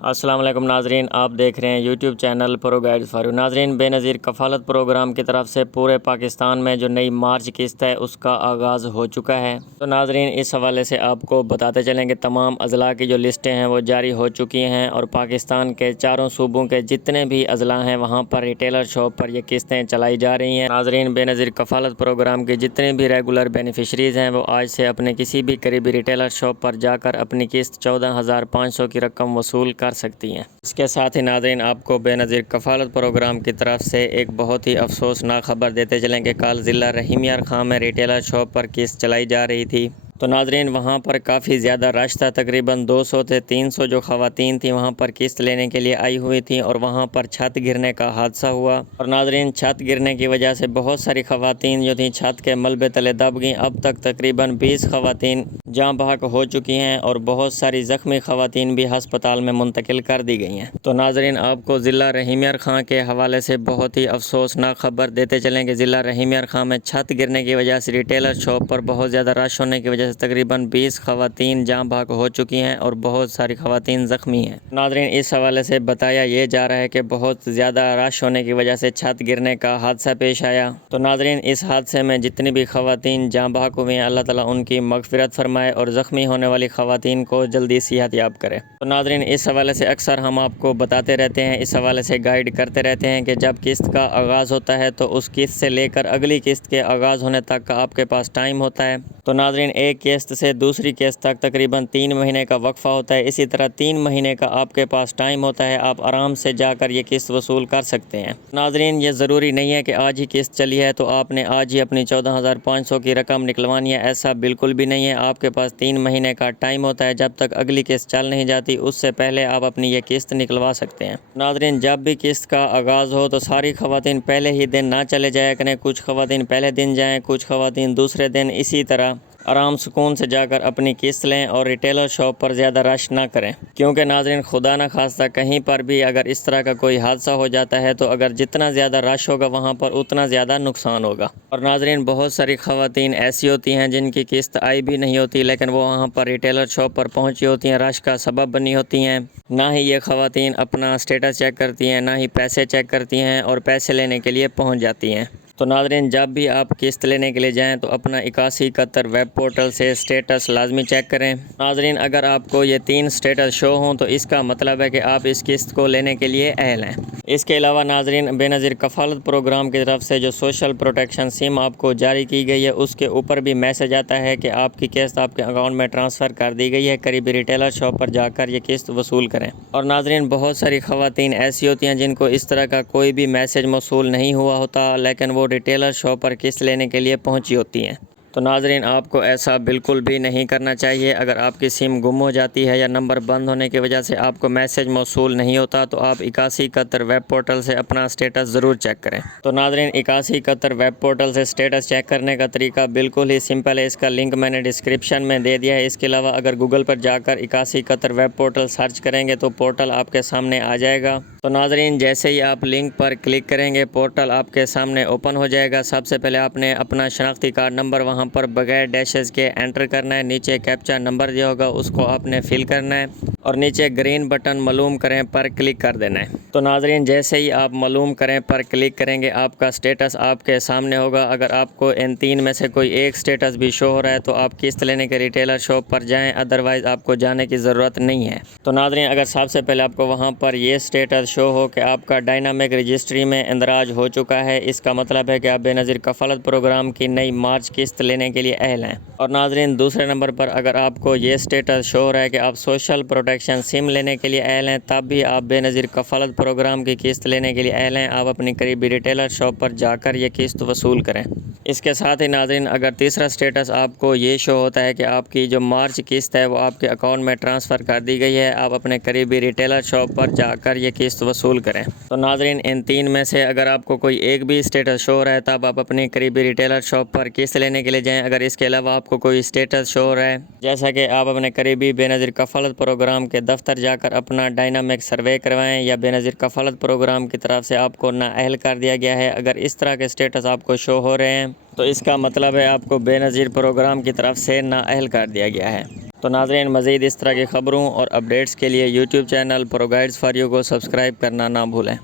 السلام علیکم ناظرین، آپ دیکھ رہے ہیں YouTube channel pro guide for ناظرین، بے نظیر کفالت پروگرام کی طرف سے پورے پاکستان میں جو نئی مارچ قسط ہے اس کا آغاز ہو چکا ہے۔ تو ناظرین، اس حوالے سے آپ کو بتاتے چلیں کہ تمام اضلاع کی جو لسٹیں ہیں وہ جاری ہو چکی ہیں اور پاکستان کے چاروں صوبوں کے جتنے بھی اضلاع ہیں وہاں پر ریٹیلر شاپ پر یہ قسطیں چلائی جا رہی ہیں۔ ناظرین، بے نظیر کفالت پروگرام کے جتنے بھی ریگولر بینیفیشریز ہیں وہ آج سے اپنے کسی بھی قریبی ریٹیلر شاپ پر جا کر اپنی قسط 14,500 کی رقم وصول کر سکتی ہیں۔ اس کے ساتھ ہی ناظرین، آپ کو بے نظیر کفالت پروگرام کی طرف سے ایک بہت ہی افسوسناک خبر دیتے چلیں کہ کل ضلع رحیم یار خان میں ریٹیلر شاپ پر قسط چلائی جا رہی تھی۔ تو ناظرین، وہاں پر کافی زیادہ رش تھا، تقریباً 200 سے 300 جو خواتین تھیں وہاں پر قسط لینے کے لیے آئی ہوئی تھیں اور وہاں پر چھت گرنے کا حادثہ ہوا اور ناظرین، چھت گرنے کی وجہ سے بہت ساری خواتین جو تھیں چھت کے ملبے تلے دب گئیں۔ اب تک تقریباً 20 خواتین جاں بحق ہو چکی ہیں اور بہت ساری زخمی خواتین بھی ہسپتال میں منتقل کر دی گئی ہیں۔ تو ناظرین، آپ کو ضلع رحیم یار خان کے حوالے سے بہت ہی افسوسناک خبر دیتے چلیں کہ ضلع رحیم یار خان میں چھت گرنے کی وجہ سے ریٹیلر شاپ پر بہت زیادہ رش ہونے کی وجہ سے تقریباً 20 خواتین جاں بحق ہو چکی ہیں اور بہت ساری خواتین زخمی ہیں۔ ناظرین، اس حوالے سے بتایا یہ جا رہا ہے کہ بہت زیادہ رش ہونے کی وجہ سے چھت گرنے کا حادثہ پیش آیا۔ تو ناظرین، اس حادثے میں جتنی بھی خواتین جاں بحق ہوئی ہیں، اللہ تعالیٰ ان کی مغفرت فرمائے اور زخمی ہونے والی خواتین کو جلدی صحت یاب کرے۔ تو ناظرین، اس حوالے سے اکثر ہم آپ کو بتاتے رہتے ہیں، اس حوالے سے گائیڈ کرتے رہتے ہیں کہ جب قسط کا آغاز ہوتا ہے تو اس قسط سے لے کر اگلی قسط کے آغاز ہونے تک کا آپ کے پاس ٹائم ہوتا ہے۔ تو ناظرین، ایک قسط سے دوسری قسط تک تقریباً 3 مہینے کا وقفہ ہوتا ہے۔ اسی طرح 3 مہینے کا آپ کے پاس ٹائم ہوتا ہے، آپ آرام سے جا کر یہ قسط وصول کر سکتے ہیں۔ ناظرین، یہ ضروری نہیں ہے کہ آج ہی قسط چلی ہے تو آپ نے آج ہی اپنی 14,500 کی رقم نکلوانی ہے، ایسا بالکل بھی نہیں ہے۔ آپ کے پاس 3 مہینے کا ٹائم ہوتا ہے، جب تک اگلی قسط چل نہیں جاتی اس سے پہلے آپ اپنی یہ قسط نکلوا سکتے ہیں۔ ناظرین، جب بھی قسط کا آغاز ہو تو ساری خواتین پہلے ہی دن نہ چلے جایا کریں، کچھ خواتین پہلے دن جائیں، کچھ خواتین دوسرے دن، اسی طرح آرام سکون سے جا کر اپنی قسط لیں اور ریٹیلر شاپ پر زیادہ رش نہ کریں، کیونکہ ناظرین، خدا نہ خواستہ کہیں پر بھی اگر اس طرح کا کوئی حادثہ ہو جاتا ہے تو اگر جتنا زیادہ رش ہوگا وہاں پر اتنا زیادہ نقصان ہوگا۔ اور ناظرین، بہت ساری خواتین ایسی ہوتی ہیں جن کی قسط آئی بھی نہیں ہوتی لیکن وہ وہاں پر ریٹیلر شاپ پر پہنچی ہوتی ہیں، رش کا سبب بنی ہوتی ہیں۔ نہ ہی یہ خواتین اپنا اسٹیٹس چیک کرتی ہیں، نہ ہی پیسے چیک کرتی ہیں اور پیسے لینے کے لیے پہنچ جاتی ہیں۔ تو ناظرین، جب بھی آپ قسط لینے کے لیے جائیں تو اپنا 8171 ویب پورٹل سے اسٹیٹس لازمی چیک کریں۔ ناظرین، اگر آپ کو یہ 3 اسٹیٹس شو ہوں تو اس کا مطلب ہے کہ آپ اس قسط کو لینے کے لیے اہل ہیں۔ اس کے علاوہ ناظرین، بے نظیر کفالت پروگرام کی طرف سے جو سوشل پروٹیکشن سم آپ کو جاری کی گئی ہے اس کے اوپر بھی میسج آتا ہے کہ آپ کی قسط آپ کے اکاؤنٹ میں ٹرانسفر کر دی گئی ہے، قریبی ریٹیلر شاپ پر جا کر یہ قسط وصول کریں۔ اور ناظرین، بہت ساری خواتین ایسی ہوتی ہیں جن کو اس طرح کا کوئی بھی میسج موصول نہیں ہوا ہوتا لیکن وہ ریٹیلر شاپ پر قسط لینے کے لیے پہنچی ہوتی ہیں۔ تو ناظرین، آپ کو ایسا بالکل بھی نہیں کرنا چاہیے۔ اگر آپ کی سم گم ہو جاتی ہے یا نمبر بند ہونے کی وجہ سے آپ کو میسج موصول نہیں ہوتا تو آپ 8171 ویب پورٹل سے اپنا اسٹیٹس ضرور چیک کریں۔ تو ناظرین، 8171 ویب پورٹل سے اسٹیٹس چیک کرنے کا طریقہ بالکل ہی سمپل ہے، اس کا لنک میں نے ڈسکرپشن میں دے دیا ہے۔ اس کے علاوہ اگر گوگل پر جا کر 8171 ویب پورٹل سرچ کریں گے تو پورٹل آپ کے سامنے آ جائے گا۔ تو ناظرین، جیسے ہی آپ لنک پر کلک کریں گے پورٹل آپ کے سامنے اوپن ہو جائے گا۔ سب سے پہلے آپ نے اپنا شناختی کارڈ نمبر وہاں پر بغیر ڈیشز کے انٹر کرنا ہے، نیچے کیپچا نمبر جو ہوگا اس کو آپ نے فل کرنا ہے اور نیچے گرین بٹن معلوم کریں پر کلک کر دینا ہے۔ تو ناظرین، جیسے ہی آپ معلوم کریں پر کلک کریں گے آپ کا اسٹیٹس آپ کے سامنے ہوگا۔ اگر آپ کو ان 3 میں سے کوئی ایک اسٹیٹس بھی شو ہو رہا ہے تو آپ قسط لینے کے ریٹیلر شاپ پر جائیں، ادروائز آپ کو جانے کی ضرورت نہیں ہے۔ تو ناظرین، اگر سب سے پہلے آپ کو وہاں پر یہ اسٹیٹس شو ہو کہ آپ کا ڈائنامک رجسٹری میں اندراج ہو چکا ہے، اس کا مطلب ہے کہ آپ بے نظیر کفالت پروگرام کی نئی مارچ قسط لینے کے لیے اہل ہیں۔ اور ناظرین، دوسرے نمبر پر اگر آپ کو یہ اسٹیٹس شو ہو رہا ہے کہ آپ سوشل پروٹیکشن سم لینے کے لیے اہل ہیں، تب بھی آپ بے نظیر کفالت پروگرام کی قسط لینے کے لیے اہل ہیں۔ آپ اپنی قریبی ریٹیلر شاپ پر جا کر یہ قسط وصول کریں۔ اس کے ساتھ ہی ناظرین، اگر تیسرا اسٹیٹس آپ کو یہ شو ہوتا ہے کہ آپ کی جو مارچ قسط ہے وہ آپ کے اکاؤنٹ میں ٹرانسفر کر دی گئی ہے، آپ اپنے قریبی ریٹیلر شاپ پر جا کر یہ قسط وصول کریں۔ تو ناظرین، ان 3 میں سے اگر آپ کو کوئی ایک بھی اسٹیٹس شو ہو رہا ہے تب آپ اپنی قریبی ریٹیلر شاپ پر قسط لینے کے لیے جائیں۔ اگر اس کے علاوہ آپ کو کوئی اسٹیٹس شو ہو رہا ہے جیسا کہ آپ اپنے قریبی بے نظیر کفالت پروگرام کے دفتر جا کر اپنا ڈائنامک سروے کروائیں یا بے نظیر کفالت پروگرام کی طرف سے آپ کو نااہل کر دیا گیا ہے، اگر اس طرح کے اسٹیٹس آپ کو شو ہو رہے ہیں تو اس کا مطلب ہے آپ کو بے نظیر پروگرام کی طرف سے نااہل کر دیا گیا ہے۔ تو ناظرین مزید اس طرح کی خبروں اور اپڈیٹس کے لیے YouTube channel pro guides for you کو سبسکرائب کرنا نہ بھولیں۔